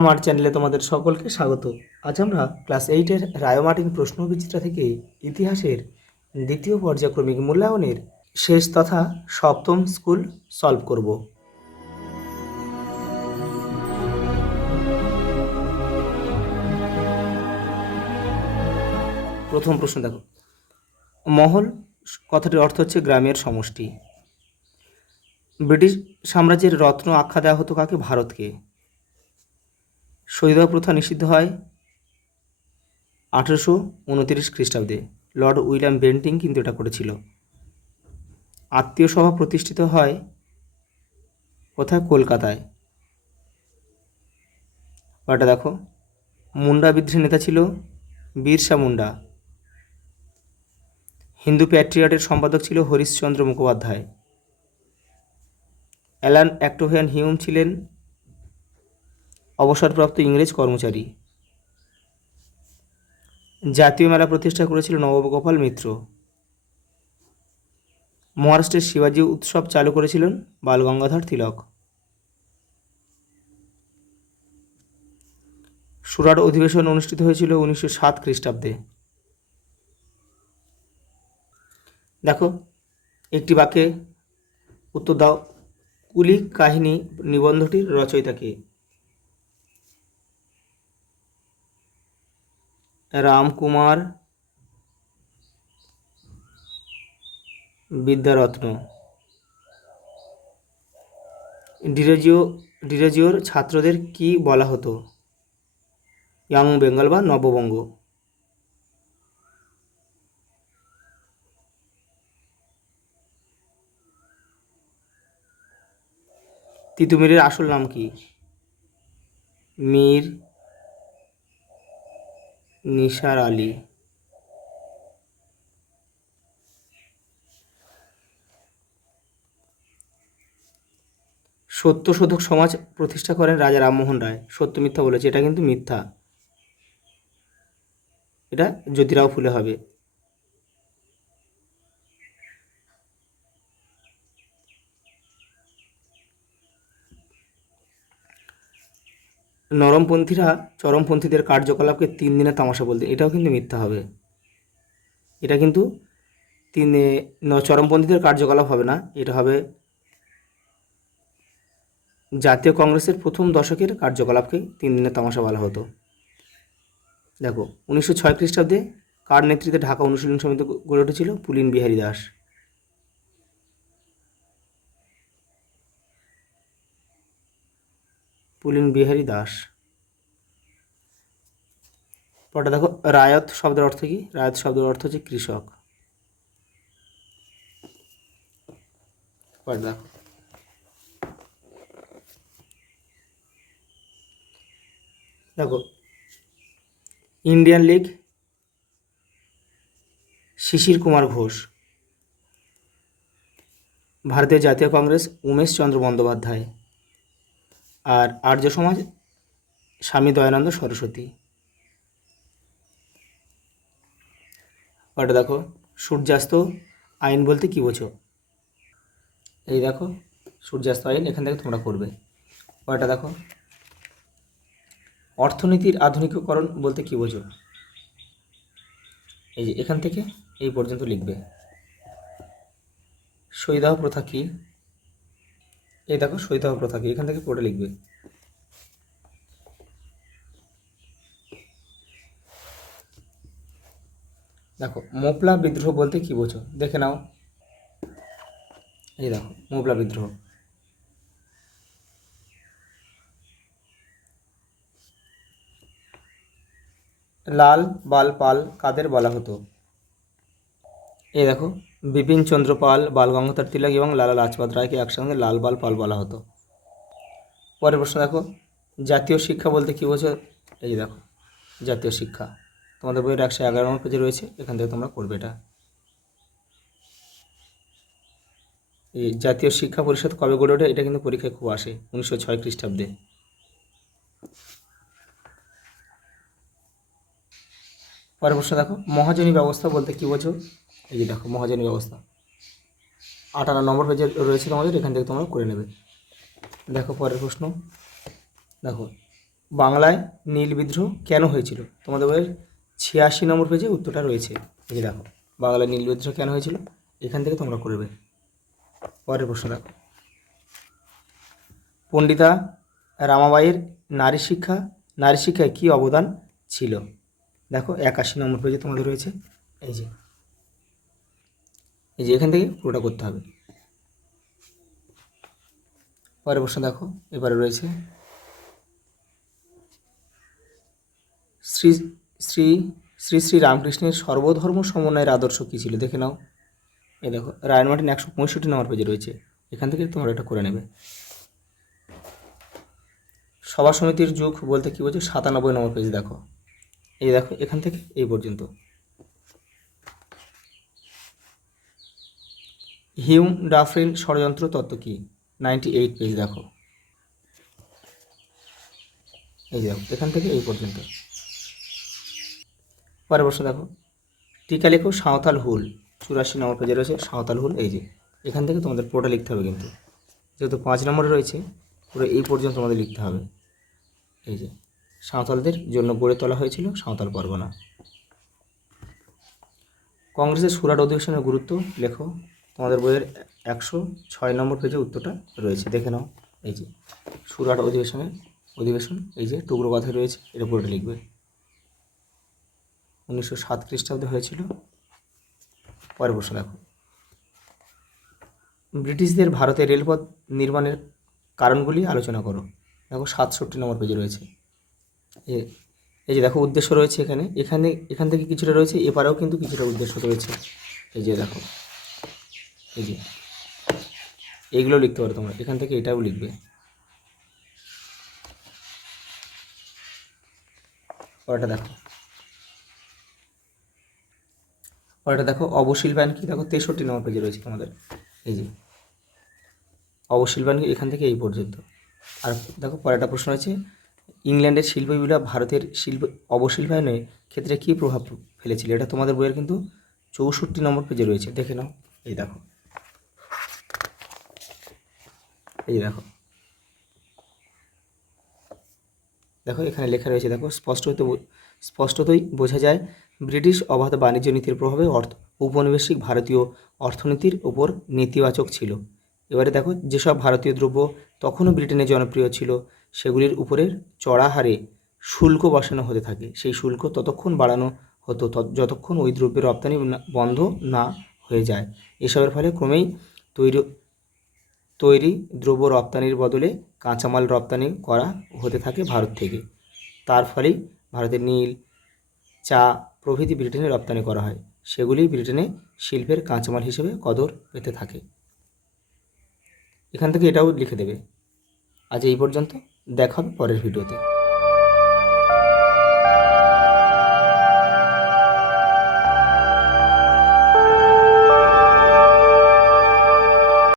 আমার চ্যানেলে তোমাদের সকলকে স্বাগত। আজ আমরা ক্লাস 8-এর রায়োমার্টিন প্রশ্নবিচিত্রা থেকে ইতিহাসের দ্বিতীয় পর্যায়ক্রমিক মূল্যায়নের শেষ তথা সপ্তম স্কুল সলভ করব। প্রথম প্রশ্ন দেখো, মহল কথাটির অর্থ হচ্ছে গ্রামের সমষ্টি। ব্রিটিশ সাম্রাজ্যের রত্ন আখ্যা দেওয়া হতো কাকে? ভারতকে। সতীদাহ প্রথা নিষিদ্ধ হয় 1829 খ্রিস্টাব্দে। লর্ড উইলিয়াম বেন্টিং কিন্তু এটা করেছিল। আত্মীয় সভা প্রতিষ্ঠিত হয় কোথায়? কলকাতায়। ওটা দেখো, মুন্ডা বিদ্রোহের নেতা ছিল বিরসা মুন্ডা। হিন্দু প্যাট্রিয়টের সম্পাদক ছিল হরিশচন্দ্র মুখোপাধ্যায়। অ্যালান অ্যাক্টোভিয়ান হিউম ছিলেন অবসরপ্রাপ্ত ইংরেজ কর্মচারী। জাতীয় মেলা প্রতিষ্ঠা করেছিল নবগোপাল মিত্র। মহারাষ্ট্রের শিবাজী উৎসব চালু করেছিলেন বালগঙ্গাধর তিলক। সুরাট অধিবেশন অনুষ্ঠিত হয়েছিল 1907 খ্রিস্টাব্দে। দেখো, একটি বাক্যে উত্তর দাও, কুলি কাহিনী নিবন্ধটির রচয়িতাকে? রামকুমার বিদ্যারত্ন। ডিরেজিওর ছাত্রদের কি বলা হতো? ইয়াং বেঙ্গল বা নববঙ্গ। তিতুমিরের আসল নাম কি? মীর নিসার আলী। সত্যশোধক সমাজ প্রতিষ্ঠা করেন রাজা রামমোহন রায়। সত্য মিথ্যা বলেছে, এটা কিন্তু মিথ্যা, এটা জ্যোতিরাও ফুলে হবে। নরমপন্থীরা চরমপন্থীদের কার্যকলাপকে 3 দিনের তামাশা বলতেন, এটাও কিন্তু মিথ্যা হবে। এটা কিন্তু চরমপন্থীদের কার্যকলাপ হবে না, এটা হবে জাতীয় কংগ্রেসের প্রথম দশকের কার্যকলাপকে 3 দিনের তামাশা বলা হতো। দেখো, 1906 খ্রিস্টাব্দে কার নেতৃত্বে ঢাকা অনুশীলন সমিতি গড়ে উঠেছিল? পুলিন বিহারী দাস। পুলিন বিহারী দাস। পরটা দেখো, রায়ত শব্দের অর্থ কি? রায়ত শব্দের অর্থ হচ্ছে কৃষক। পরে দেখো, দেখো ইন্ডিয়ান লীগ শিশির কুমার ঘোষ। ভারতীয় জাতীয় কংগ্রেস উমেশ চন্দ্র বন্দ্যোপাধ্যায়। আর আর্য সমাজ স্বামী দয়ানন্দ সরস্বতী। ওটা দেখো, সূর্যাস্ত আইন বলতে কী বোঝো? এই দেখো, সূর্যাস্ত আইন এখান থেকে তোমরা করবে। ওটা দেখো, অর্থনীতির আধুনিকীকরণ বলতে কী বোঝো? এই যে এখান থেকে এই পর্যন্ত লিখবে। সতীদাহ প্রথা কি? এই দেখো, সতীদাহ প্রথা কি, এখান থেকে পড়ে লিখবে। দেখো, মোপলা বিদ্রোহ বলতে কি বোঝো? দেখে নাও। এই দেখো, মোপলা বিদ্রোহ। লাল বাল পাল কাদের বলা হতো? এই দেখো, বিপিন চন্দ্র পাল, বাল গঙ্গাধর তিলক এবং লালা লাজপত রায়কে একসঙ্গে লাল বাল পাল বলা হতো। পরের প্রশ্ন দেখো, জাতীয় শিক্ষা বলতে কী বোঝো? এই যে দেখো, জাতীয় শিক্ষা তোমাদের বইয়ের 111 নম্বর পেজে রয়েছে, এখান থেকে তোমরা করবে এটা। এই জাতীয় শিক্ষা পরিষদ কবে গড়ে ওঠে? এটা কিন্তু পরীক্ষায় খুব আসে, 1906 খ্রিস্টাব্দে। পরের প্রশ্ন দেখো, মহাজনী ব্যবস্থা বলতে কী বোঝো? এই যে দেখো, মহাজনী ব্যবস্থা 58 নম্বর পেজে রয়েছে তোমাদের, এখান থেকে তোমরা করে নেবে। দেখো পরের প্রশ্ন, দেখো বাংলায় নীল বিদ্রোহ কেন হয়েছিল? তোমাদের বইয়ের 86 নম্বর পেজে উত্তরটা রয়েছে। এই যে দেখো, বাংলায় নীল বিদ্রোহ কেন হয়েছিল, এখান থেকে তোমরা করবে। পরের প্রশ্ন দেখো, পণ্ডিতা রামাবাঈর নারী শিক্ষায় কী অবদান ছিল? দেখো 81 নম্বর পেজে তোমাদের রয়েছে। এই যে এখান থেকে পুরোটা করতে হবে। পরের প্রশ্ন দেখো, এবারে রয়েছে শ্রী শ্রী শ্রী শ্রী রামকৃষ্ণের সর্বধর্ম সমন্বয়ের আদর্শ কী ছিল? দেখে নাও। এই দেখো রায়ন মার্টিন 165 নম্বর পেজে রয়েছে, এখান থেকে তোমরা এটা করে নেবে। সভা সমিতির যুগ বলতে কী বলছে? 97 নম্বর পেজ দেখো। এই দেখো এখান থেকে এই পর্যন্ত। হিউম ডাফরিন ষড়যন্ত্র তত্ত্ব কী? 98 পেজ দেখো। এই দেখো এখান থেকে এই পর্যন্ত। পরের প্রশ্ন দেখো, টিকা লেখো সাঁওতাল হুল, 84 নম্বর পেজে রয়েছে সাঁওতাল হুল। এই যে এখান থেকে তোমাদের পুরোটা লিখতে হবে, কিন্তু যেহেতু 5 নম্বরে রয়েছে পুরো এই পর্যন্ত তোমাদের লিখতে হবে। এই যে সাঁওতালদের জন্য গড়ে তোলা হয়েছিল সাঁওতাল পরগনা। কংগ্রেসের সুরাট অধিবেশনের গুরুত্ব লেখো, তোমাদের বইয়ের 106 নম্বর পেজে উত্তরটা রয়েছে, দেখে নাও। এই যে সুরাট অধিবেশন এই যে টুকরো কথায় রয়েছে, এটা পুরোটা লিখবে। 1907 খ্রিস্টাব্দে হয়েছিল। পরের প্রশ্ন দেখো, ব্রিটিশদের ভারতে রেলপথ নির্মাণের কারণগুলি আলোচনা করো। দেখো 67 নম্বর পেজে রয়েছে। এই যে দেখো উদ্দেশ্য রয়েছে এখান থেকে কিছুটা রয়েছে, এপারেও কিন্তু কিছুটা উদ্দেশ্য রয়েছে। এই যে দেখো, এই যে এইগুলো লিখতে পারো তোমরা, এখান থেকে এটাও লিখবে। পরেরটা দেখো অবশিল্পায়ন কি? দেখো 63 নম্বর পেজে রয়েছে তোমাদের। এই যে অবশিল্পায়ন কি, এখান থেকে এই পর্যন্ত। আর দেখো পরেরটা প্রশ্ন আছে, ইংল্যান্ডের শিল্প বিপ্লব ভারতের অবশিল্পায়নের ক্ষেত্রে কী প্রভাব ফেলেছিল? এটা তোমাদের বইয়ের কিন্তু 64 নম্বর পেজে রয়েছে, দেখে নাও। এই দেখো, এই দেখো এখানে লেখা রয়েছে, দেখো স্পষ্টতই বোঝা যায় ব্রিটিশ অবাধ বাণিজ্য নীতির প্রভাবে উপনিবেশিক ভারতীয় অর্থনীতির উপর নেতিবাচক ছিল। এবারে দেখো, যেসব ভারতীয় দ্রব্য তখনও ব্রিটেনে জনপ্রিয় ছিল সেগুলির উপরে চড়া হারে শুল্ক বসানো হতে থাকে। সেই শুল্ক ততক্ষণ বাড়ানো হতো যতক্ষণ ওই দ্রব্যের রপ্তানি বন্ধ না হয়ে যায়। এসবের ফলে ক্রমেই তৈরি দ্রব্য রপ্তানির বদলে কাঁচামাল রপ্তানি করা হতে থাকে ভারত থেকে। তার ফলেই ভারতের নীল, চা প্রভৃতি ব্রিটেনে রপ্তানি করা হয়, সেগুলি ব্রিটেনে শিল্পের কাঁচামাল হিসেবে কদর পেতে থাকে। এখান থেকে এটাও লিখে দেবে। আজ এই পর্যন্ত, দেখা হবে পরের ভিডিওতে।